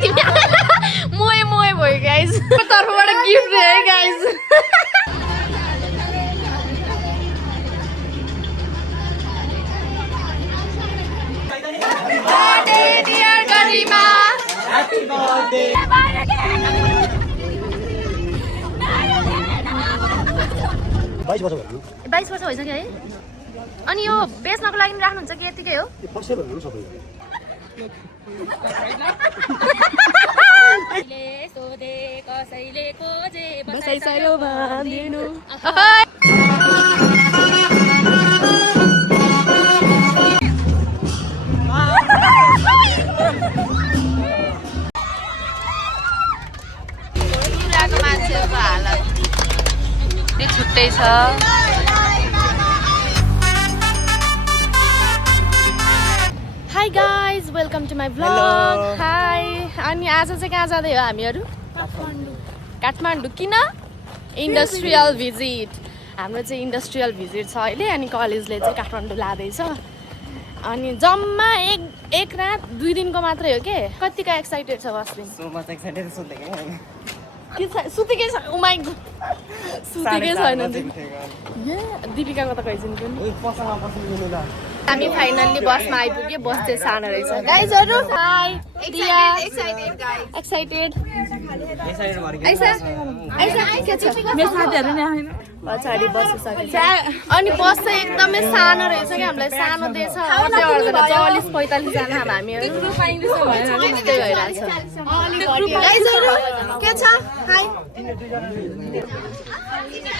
तिमी मोए मोए भयो गाइज तर्फबाट गिफ्ट दिए है गाइज डियर गरिमा ह्यापी बर्थडे 22 वर्ष भयो 22 वर्ष भइसक्यो है अनि यो बेच्नको लागि राख्नुहुन्छ कि यतिकै हो पर्से भन्नु सबै सोधे कसैले खोजे बसाइसक्यो भन्दिनु मान्छेको हालत छुट्टै छ hi guys welcome to my vlog hi अनि आज चाहिँ कहाँ जाँदै हो हामीहरू काठमाडौँ किन इन्डस्ट्रियल भिजिट हाम्रो चाहिँ इन्डस्ट्रियल भिजिट छ अहिले अनि कलेजले चाहिँ काठमाडौँ लाँदैछ अनि जम्मा एक रात 2 दिनको मात्रै हो के कतिको एक्साइटेड छ बस्ने सुतेकै छ उमाइ सुतेकै छैन दिपिकाको त कैछन् हामी फाइनल्ली बसमा आइपुग्यो बस चाहिँ सानो रहेछ गाइजहरु हाई एक्साइटेड मेरो साथीहरु नि आएन पछाडी बसिसकेछ अनि बस चाहिँ एकदमै सानो रहेछ कि हामीलाई सानो दिएछ 40-45 जना हामीहरु ग्रुप पाइन्छ भनेर त्यही भइराछ गाइजहरु के छ हाई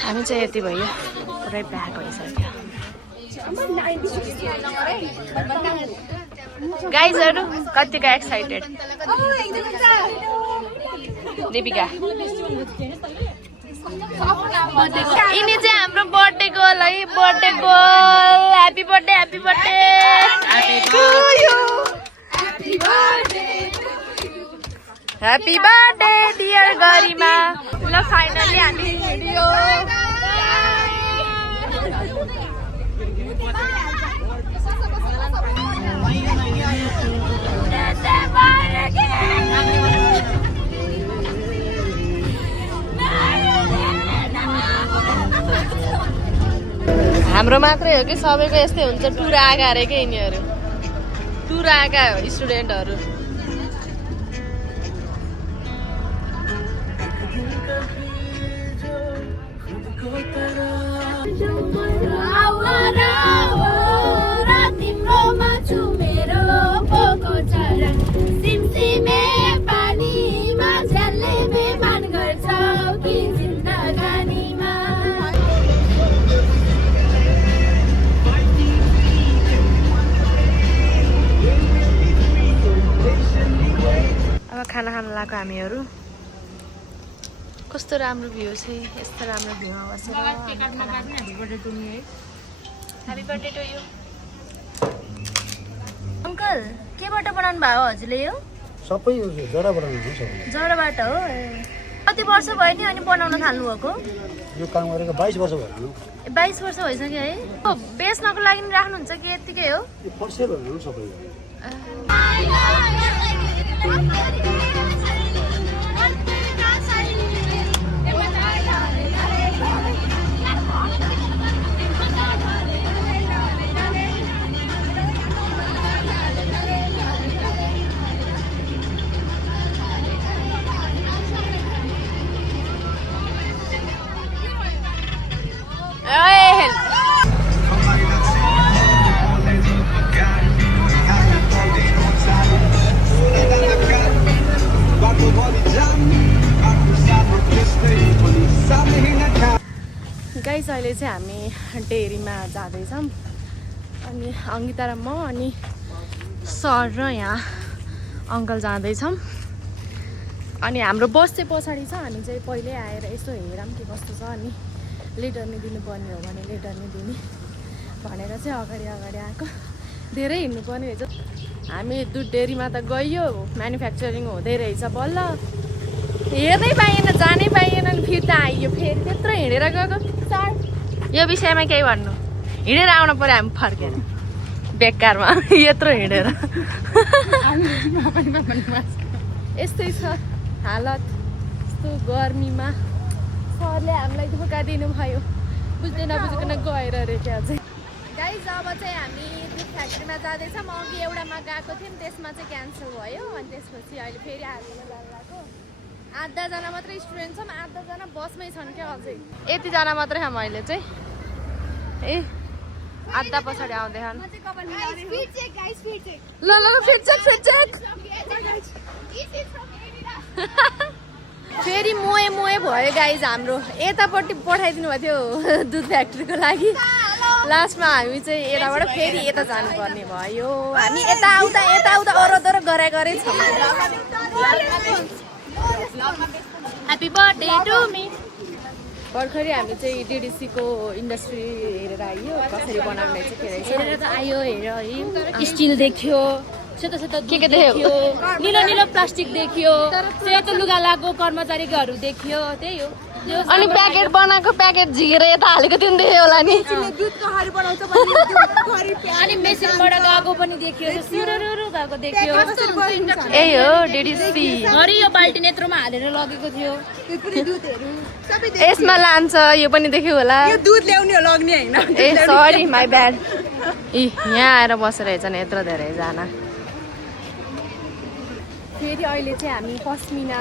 हामी चाहिँ यति भयो पुरै प्याक भइसक्यो गाइजहरु कतिको एक्साइटेड दीपिका यिनी चाहिँ हाम्रो बर्थडे गर्ल है birthday girl happy birthday happy birthday dear Garima ल फाइनली हामी भिडियो हाम्रो मात्रै हो कि सबैको यस्तै हुन्छ टुर आएका अरे के यिनीहरू टुर आएका स्टुडेन्टहरू खाना खान लाग्यो हामीहरू कस्तो राम्रो भ्यू छ यस्तो राम्रो भ्यूमा बसेर happy birthday to you uncle केबाट बनाउनु भयो हजुरले यो सबै जराबाट हो सबै जराबाट हो कति वर्ष भयो नि अनि बनाउन थाल्नु भएको यो काम गरेको 22 वर्ष भयो 22 वर्ष भइसक्यो है बेच्नको लागि राख्नुहुन्छ कि यतिकै हो यो पर्से भन्नु सबै गाइस अहिले चाहिँ हामी डेरीमा जाँदैछौँ अनि अङ्गिता र म अनि सर र यहाँ अङ्कल जाँदैछौँ अनि हाम्रो बस चाहिँ पछाडि छ हामी चाहिँ पहिल्यै आएर यसो हेरौँ के कस्तो छ अनि लेटर नि दिनुपर्ने हो भने लेटर नि दिने भनेर चाहिँ अगाडि आएको धेरै हिँड्नुपर्ने रहेछ हामी दुध डेरीमा त गयो म्यानुफ्याक्चरिङ हुँदै रहेछ बल्ल हेर्नै पाइएन जानै पाइएन अनि फिर्ता आइयो फेरि त्यत्रो हिँडेर गएको सर यो विषयमा केही भन्नु हिँडेर आउनु पर्यो हामी फर्केर बेकारमा यत्रो हिँडेर यस्तै छ हालत। यस्तो गर्मीमा सरले हामीलाई धोका दिनुभयो, बुझ्दै नबुझिकन गएर अरे त्यहाँ चाहिँ। गाइज अब चाहिँ हामी दुध फ्याक्ट्रीमा जाँदैछौँ। अघि एउटामा गएको थियौँ, त्यसमा चाहिँ क्यान्सल भयो। अनि त्यसपछि अहिले फेरि आर्कोमा जानु लागेको। 8-10जना मात्रै स्टुडेन्ट छौँ, 8-10जना बसमै छन् क्या अझै। यतिजना मात्रै छौँ अहिले चाहिँ। ए आधा पछाडि आउँदैछन्। ल ल फिट चेक फेरि मोए भयो गाइज हाम्रो। यतापट्टि पठाइदिनु भएको थियो दुध फ्याक्ट्रीको लागि। लास्टमा हामी चाहिँ यताबाट फेरि यता जानुपर्ने भयो। हामी यता आउँदा अरदर गरे छौँ। Happy birthday to me. भर्खरै हामी चाहिँ डिडिसीको इन्डस्ट्री हेरेर आयो, कसरी बनाउने चाहिँ के रहेछ हेरेर त आयो। हेर स्टिल देख्यो, सेतो के देख्यो, निलो प्लास्टिक देख्यो, सेतो लुगा लगाएको कर्मचारीहरू देख्यो। त्यही हो। अनि प्याकेट बनाएको प्याकेट झिकेर यता हालेको त्यो देख्यो होला नि। अनि मेसिनबाट गएको पनि देख्यो, सुरुरु गएको देख्यो। यही हो डिडिसी। घरि यो बाल्टी नेत्रोमा हालेर लगेको थियो। यसमा लान्छ, यो पनि देख्यो होला। यो दुध ल्याउने हो लग्ने हैन। ए सरी माई ब्याड। यहाँ आएर बसेर हेर्छन् यत्रो धेरैजना। फेरि अहिले चाहिँ हामी पस्मिना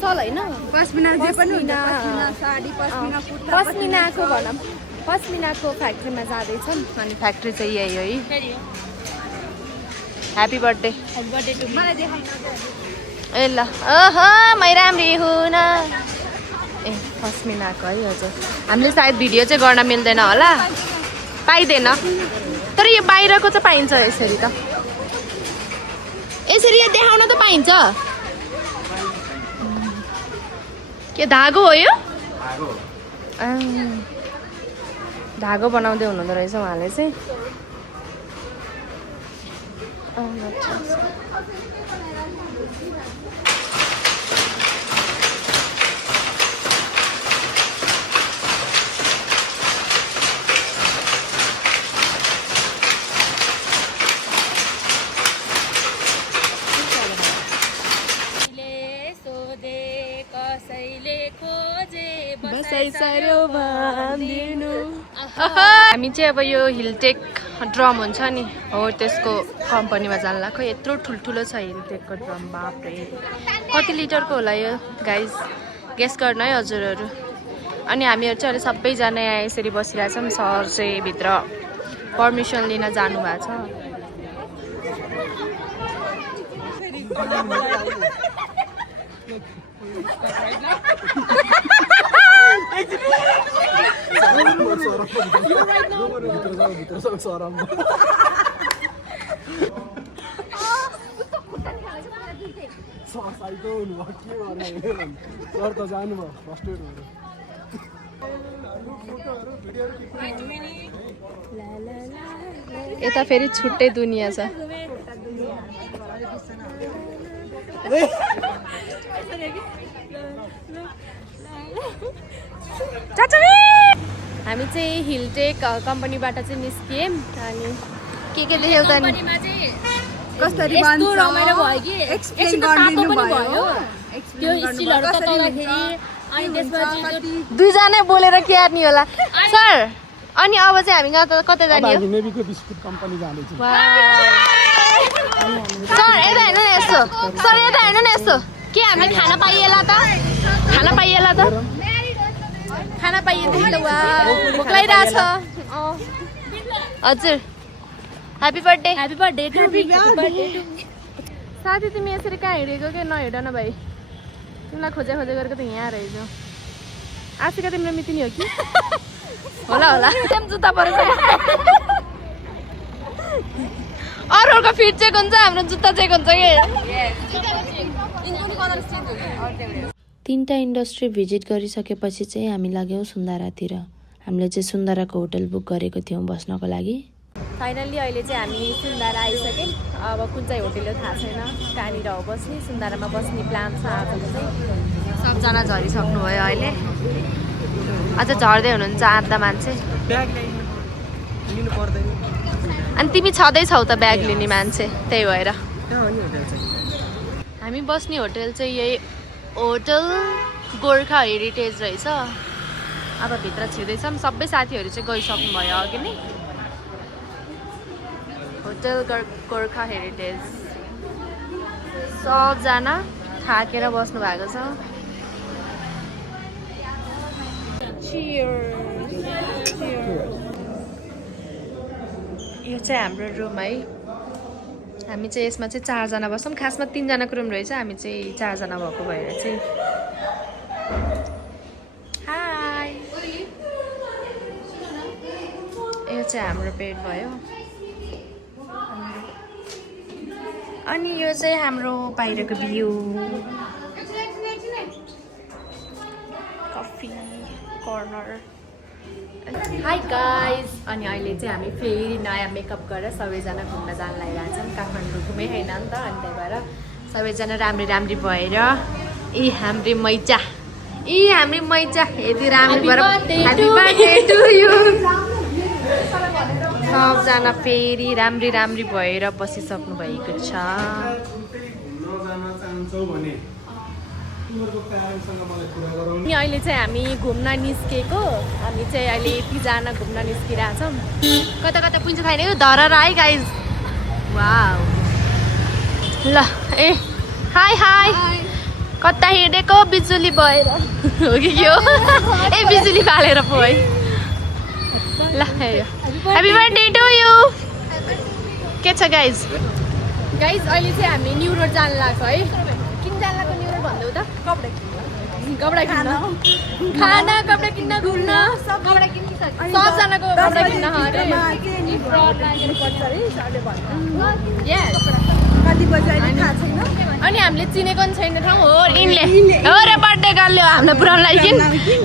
सल होइन, पस्मिना जे पनि हुन्छ, पस्मिना साडी, पस्मिना कुर्ता, पस्मिनाको भनौँ, पस्मिनाको फ्याक्ट्रीमा जाँदैछौँ। अनि फ्याक्ट्री चाहिँ यही हो है। Happy birthday. मलाई देखाउन ए ल ओहो मै राम्री हुन। ए पस्मिनाको है हजुर। हामीले सायद भिडियो चाहिँ गर्न मिल्दैन होला, पाइँदैन। तर यो बाहिरको चाहिँ पाइन्छ यसरी त। यसरी यो देखाउन त पाइन्छ। के धागो हो यो? धागो बनाउँदै हुनुहुँदो रहेछ उहाँले चाहिँ। हामी चाहिँ अब यो हिलटेक ड्रम हुन्छ नि हो त्यसको कम्पनीमा जानु लाग्यो। यत्रो ठुल्ठुलो छ हिलटेकको ड्रम, बापरे कति लिटरको होला यो गाइज, गेस गर्नु है हजुरहरू। अनि हामीहरू चाहिँ अहिले सबैजना यहाँ यसरी बसिरहेछौँ। सर चाहिँ भित्र पर्मिसन लिन जानुभएको छ। यता फेरि छुट्टै दुनियाँ छ। हामी चाहिँ हिलटेक कम्पनीबाट चाहिँ निस्कियौँ। अनि के देख्यौ त नि? कसरी यस्तो बन्छ रमाइलो भयो कि एक्सप्लेन गरिदिनु भयो। त्यो स्टिलहरु तताउँदाखेरि अनि त्यसपछि दुईजनै बोलेर के आर्नी होला सर। अनि अब चाहिँ हामी कतै जाने हो? नेभीको बिस्कुट कम्पनी जाने छु। सर यता हेर्नु न यस्तो, सर यता हेर्नु न यस्तो। के हामीले खाना पाइएला त? खाना पाइएला त? खाना पाइएदेखि त वा भोक लागिरहेछ। हजुर happy birthday. Happy birthday to me. साथी तिमी यसरी कहाँ हिँडेको के नहिँड न भाइ? तिमीलाई खोजे गरेको त यहाँ रहेछ। आशिका तिम्रो मितिनी हो कि? होला जुत्ता परेछ। अरूहरूको फिट चेक हुन्छ, हाम्रो जुत्ता चेक हुन्छ कि? 3टा इन्डस्ट्री भिजिट गरिसकेपछि चाहिँ हामी लाग्यौँ सुन्दारातिर। हामीले चाहिँ सुन्दाराको होटल बुक गरेको थियौँ बस्नको लागि। फाइनल्ली अहिले चाहिँ हामी सुन्दारा आइसक्यौँ। अब कुन चाहिँ होटल हो थाहा छैन, कहाँनिर हो बस्ने। सुन्दारामा बस्ने प्लान छ आजको चाहिँ। सबजना झरिसक्नुभयो अहिले, अझ झर्दै हुनुहुन्छ आधा मान्छे। अनि तिमी छँदैछौ त ब्याग लिने मान्छे, त्यही भएर हामी बस्ने होटल चाहिँ यही होटल गोर्खा हेरिटेज रहेछ। अब भित्र छिर्दैछौँ। सबै साथीहरू चाहिँ गइसक्नु भयो अघि नै। Hotel Gorkha heritage. सबजना थाकेर बस्नु भएको छ। यो चाहिँ हाम्रो रुम है। हामी चाहिँ यसमा चाहिँ 4 जना बस्छौँ। खासमा 3 जनाको रुम रहेछ, हामी चाहिँ 4 जना भएको भएर चाहिँ। हाई, यो चाहिँ हाम्रो बेड भयो। अनि यो चाहिँ हाम्रो बाहिरको view. Coffee corner. Hi guys, अनि अहिले चाहिँ हामी फेरि नयाँ मेकअप गरेर सबैजना घुम्न जान लागिरहेको छौँ। काठमाडौँ घुमै होइन नि त, अनि त्यही भएर सबैजना राम्री राम्री भएर हाम्री मैजा यति राम्री भएर ह्यापी बर्थडे टु यु। सबजना फेरि राम्री राम्री भएर बसिसक्नु भएको छ। अनि अहिले चाहिँ हामी घुम्न निस्केको। हामी चाहिँ अहिले यतिजना घुम्न निस्किरहेछौँ। कता कता पुन्छ खाने हो धर है गाइज। वाउ, ल ए हाई हाई। कता हिँडेको बिजुली भएर हो कि के हो? ए बिजुली फालेर पो है। ल हेऱ्यो। Happy birthday to you. के छ गाइज? गाइज अहिले चाहिँ हामी न्यु रोड जान लाग्छ है। किन जान लाग्छ न्यु रोड भन्दै त? कपडा किन्न, खाना, कपडा किन्न, घुम्न, सबजनाको कपडा किन्न अनि हामीले चिनेको पनि छैन ठाउँ हो। यिनले हो रे बर्थडे गर्ल्यो हामीलाई पुऱ्याउनु लागि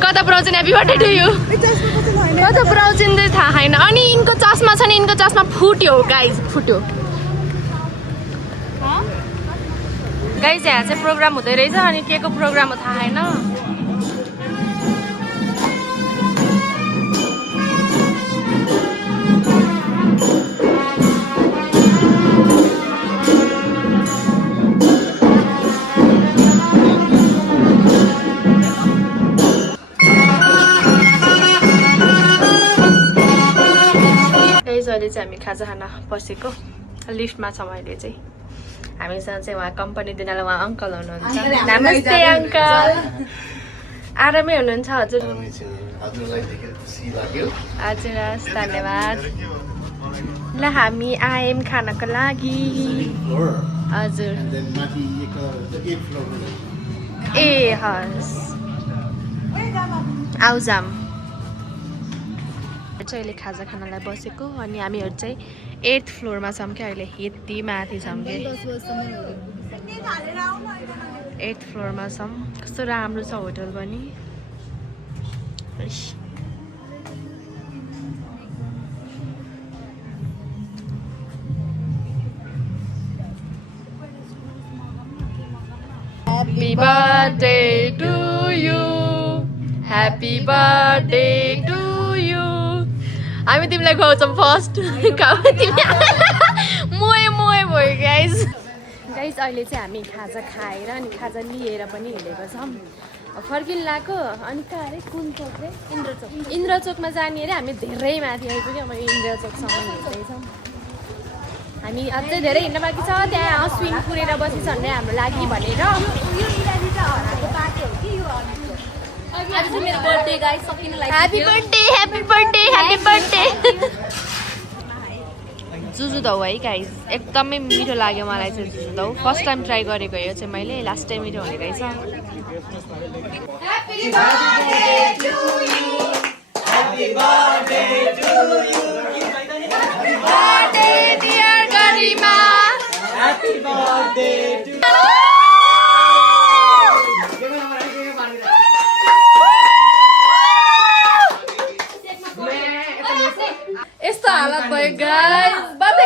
कता पुऱ्याउँछन्? Happy birthday to you. कता पुऱ्याउँछन् चाहिँ थाहा छैन। अनि यिनको चस्मा छ नि, यिनको चस्मा फुट्यो गाइज, फुट्यो। गाइज यहाँ चाहिँ प्रोग्राम हुँदै रहेछ। अनि के को प्रोग्राम हो थाहा छैन। गाइज अहिले चाहिँ हामी खाजा खान बसेको लिफ्टमा छौँ। अहिले चाहिँ हामीसँग चाहिँ उहाँ कम्पनी दिनलाई उहाँ अङ्कल हुनुहुन्छ। नमस्ते अङ्कल, आरामै हुनुहुन्छ? हजुर हजुर हस्, धन्यवाद। ल हामी आयौँ खानको लागि। हजुर ए हस्, आउजाम। चाहिँ अहिले खाजा खानलाई बसेको। अनि हामीहरू चाहिँ 8th फ्लोरमा छौँ क्या। अहिले यति माथि छौँ कि 8th फ्लोरमा छौँ। कस्तो राम्रो छ होटल पनि। Happy birthday to you, happy birthday to you। हामी तिमीलाई खुवाउँछौँ फर्स्ट। मोए भयो गाइज। गाइज अहिले चाहिँ हामी खाजा खाएर अनि खाजा लिएर पनि हिँडेको छौँ। फर्किन लाग्यो। अनि कहाँ अरे कुन चोक रे? इन्द्रचोकमा जाने अरे। हामी धेरै माथि आइपुग्यौँ। अब इन्द्रचोकसम्म हिँड्दैछौँ। हामी अझै धेरै हिँड्न बाँकी छ। त्यहाँ स्विङ पुरेर बसिछ भने हाम्रो लागि भनेर। ह्यापी बर्थडे जुजु दौ है गाइज। एकदमै मिठो लाग्यो मलाई चाहिँ जुजु दौ। फर्स्ट टाइम ट्राई गरेको यो चाहिँ मैले। लास्ट टाइम मिठो हुने रहेछ। यस्तो हालत भयो गाइस। बर्थडे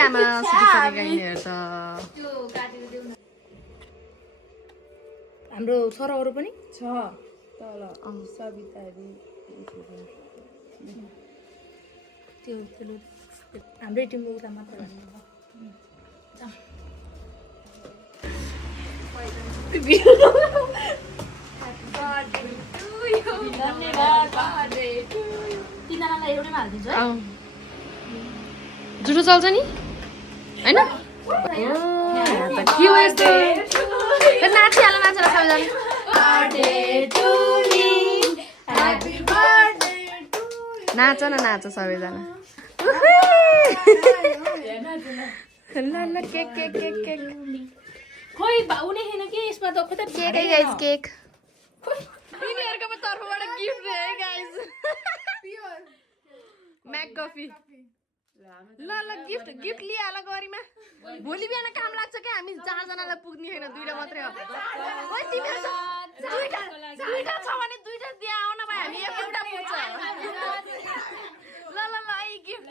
आमा त हाम्रो छोराहरू पनि छ तल सबिताहरु त्यो हाम्रै टिमको उता मात्र तिनीहरूलाई एउटैमा हालिदिन्छु है जुठो चल्छ नि होइन के हो यस्तो नाचिहाल नाचेर सबैजना नाच न नाच सबैजना ल ल केक केक केक केक खोइ भाउनै छैन कि यसमा त खोइ त केक है गाइस केक यिनीहरुको तर्फबाट गिफ्ट है गाइस म्याक कफी ल ल गिफ्ट गिफ्ट लिहाल गरिमा भोलि बिहान काम लाग्छ क्या हामी 4 जनालाई पुग्ने छैन 2टा मात्रै हो ओइ तिमीहरु दुईटा छ भने 2टा दिए आउन भए हामी एउटा पुग्छ ल ल ल आई गिफ्ट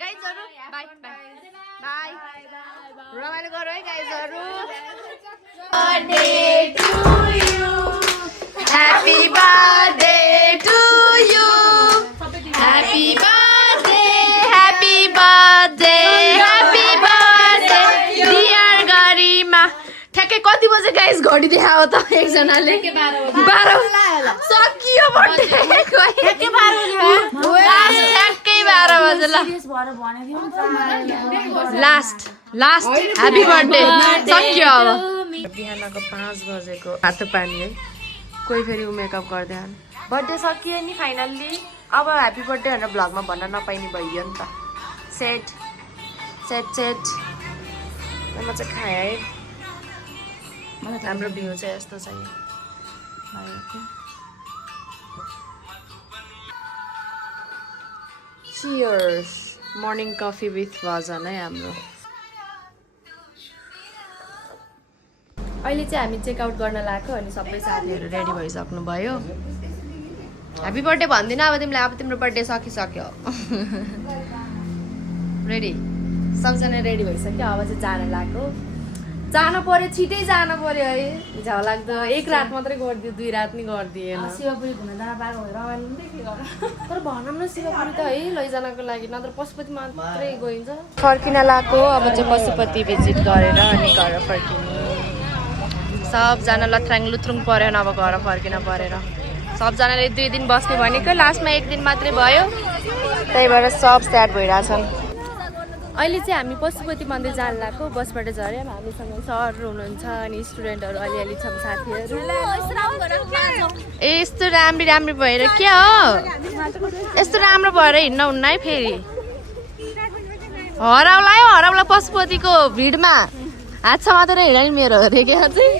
गाइजहरु बाइ बाइ बाइ रमाइलो गरौ है गाइजहरु Happy birthday to you. Happy birthday, happy birthday, happy birthday, dear Garima. ठ्याक्कै कति बजे गाइस घडी देखाओ त एकजनाले 12 सकियो बर्थडे ठ्याक्कै 12 बजे ल लास्ट ह्यापी बर्थडे सकियो अब बिहानको 5 बजेको हातो पानी है कोही फेरि मेकअप गर्दै बर्थडे सकियो नि फाइनल्ली अब ह्याप्पी बर्थडे भनेर भ्लगमा भन्न नपाइने भइयो नि त सेट सेट सेट म चाहिँ खाएँ है हाम्रो भ्यू चाहिँ यस्तो छ चियर्स मर्निङ कफी विथ भजन है हाम्रो अहिले चाहिँ हामी चेकआउट गर्न लाग्यो अनि सबै साथीहरू रेडी भइसक्नु भयो ह्याप्पी बर्थडे भन्दिनँ अब तिमीलाई अब तिम्रो बर्थडे सकिसक्यो रेडी सबजना रेडी भइसक्यो अब चाहिँ जान लाग्यो जान पर्यो छिटै जान पर्यो है झ्याउलाग्दो 1 रात मात्रै गरिदियो 2 रात नि गरिदिएन शिवपुरी घुम्न जान पाएको भएर रमाइलो हुन्थ्यो के गर्नु तर भनौँ न शिवपुरी त है लैजानको लागि नत्र पशुपति मात्रै गइन्छ फर्किन लाग्यो अब चाहिँ पशुपति भिजिट गरेर अनि घर फर्किने सबजना लथ्राङ लुथ्रुङ पऱ्यो अब घर फर्किन परेर सबजनाले 2 दिन बस्ने भनेको लास्टमा 1 दिन मात्रै भयो त्यही भएर सब स्याड भइरहेछन् अहिले चाहिँ हामी पशुपति मन्दिर जान लाग्यो बसबाट झऱ्यौँ हामीसँग सरहरू हुनुहुन्छ अनि स्टुडेन्टहरू अलिअलि छन् साथीहरू ए यस्तो राम्री राम्री भएर के हो यस्तो राम्रो भएर हिँड्न हुन्न है फेरि हराउला पशुपतिको भिडमा हात समातेर हिँड नि मेरो अरे क्या चाहिँ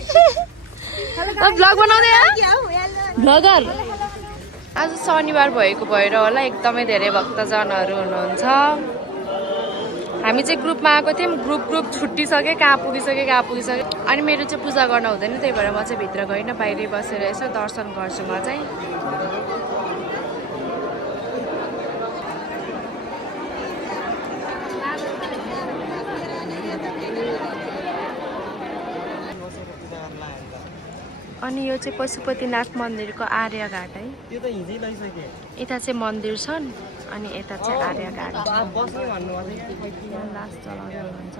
भ्लग बनाउँदै भ्लगर आज शनिबार भएको भएर होला एकदमै धेरै भक्तजनहरू हुनुहुन्छ हामी चाहिँ ग्रुपमा आएको थियौँ ग्रुप छुट्टिसक्यो कहाँ पुगिसक्यो अनि मेरो चाहिँ पूजा गर्न हुँदैन त्यही भएर म चाहिँ भित्र गइनँ बाहिरै बसेर यसो दर्शन गर्छु म चाहिँ अनि यो चाहिँ पशुपतिनाथ मन्दिरको आर्यघाट है यता चाहिँ मन्दिर छन् अनि यता चाहिँ आर्यघाट लास्ट चलाउँदै हुनुहुन्छ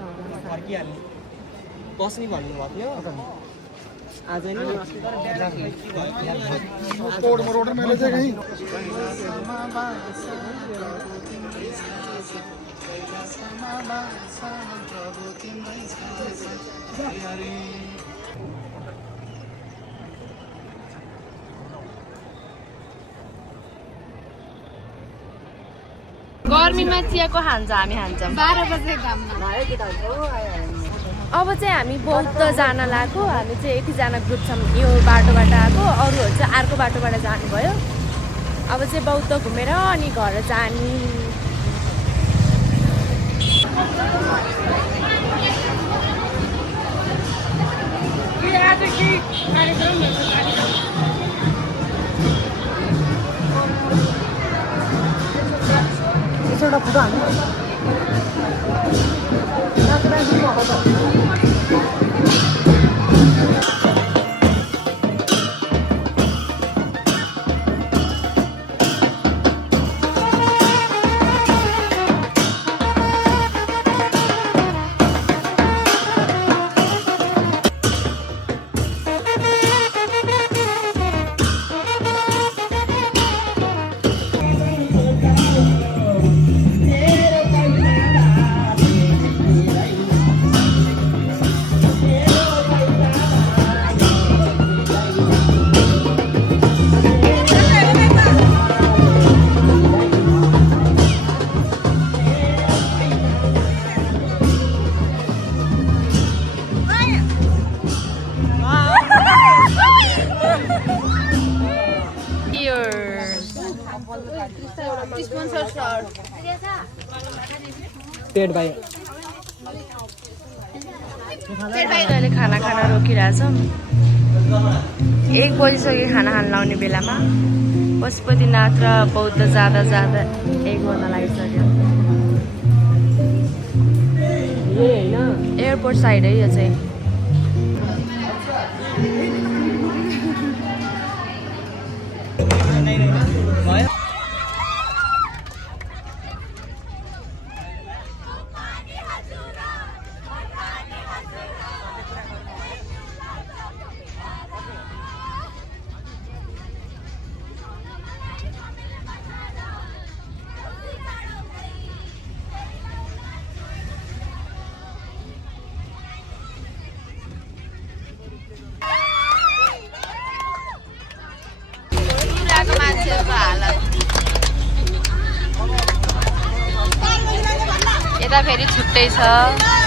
गर्मीमा चियाको खान्छ हामी खान्छौँ 12 बजे घाममा अब चाहिँ हामी बौद्ध जान लाग्यो हामी चाहिँ यतिजना ग्रुप छौँ यो बाटोबाट आएको अरूहरू चाहिँ अर्को बाटोबाट जानुभयो अब चाहिँ बौद्ध घुमेर अनि घर जाने एउटा फुटा हान्नु स्पोन्सर सर पेट भाइ अहिले खाना खान रोकिरहेछौँ 1 बजिसक्यो खाना खान लाउने बेलामा पशुपतिनाथ र बौद्ध जाँदा 1 बज्न लागिसक्यो एयरपोर्ट साइड है यो चाहिँ मान्छेहरूको हालत यता फेरि छुट्टै छ